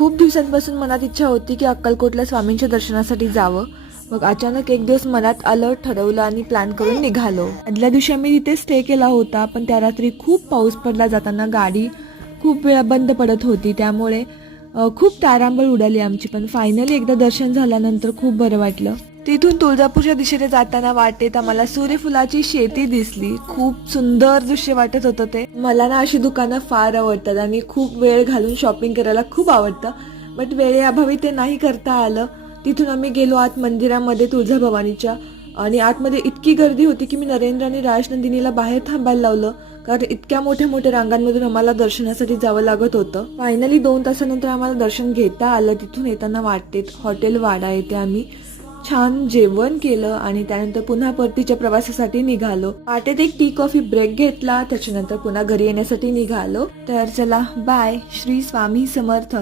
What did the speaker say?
खूप दिवसांपासून मनात इच्छा होती की अक्कलकोटला स्वामींच्या दर्शनासाठी जावं. मग अचानक एक दिवस मनात आलं, ठरवलं आणि प्लॅन करून निघालो. आदल्या दिवशी आम्ही तिथे स्टे केला होता, पण त्या रात्री खूप पाऊस पडला. जाताना गाडी खूप वेळा बंद पडत होती, त्यामुळे खूप तारांबळ उडाली आमची. पण फायनली एकदा दर्शन झाल्यानंतर खूप बरं वाटलं. तिथून तुळजापूरच्या दिशेने जाताना वाटेत आम्हाला सूर्यफुलाची शेती दिसली. खूप सुंदर दृश्य वाटत होतं ते. मला ना अशी दुकानं फार आवडतात आणि खूप वेळ घालून शॉपिंग करायला खूप आवडतं, बट वेळेअभावी ते नाही करता आलं. तिथून आम्ही गेलो आत मंदिरामध्ये तुळजाभवानीच्या, आणि आतमध्ये इतकी गर्दी होती की मी नरेंद्र आणि राजनंदिनीला बाहेर थांबायला लावलं, कारण इतक्या मोठ्या मोठ्या रांगांमधून आम्हाला दर्शनासाठी जावं लागत होतं. फायनली 2 तासानंतर आम्हाला दर्शन घेता आलं. तिथून येताना वाटेत हॉटेल वाडा येथे आम्ही छान जेवण केलं आणि त्यानंतर पुन्हा परतीच्या प्रवासासाठी निघालो. वाटेत एक टी कॉफी ब्रेक घेतला, त्याच्यानंतर पुन्हा घरी येण्यासाठी निघालो. तर चला बाय. श्री स्वामी समर्थ.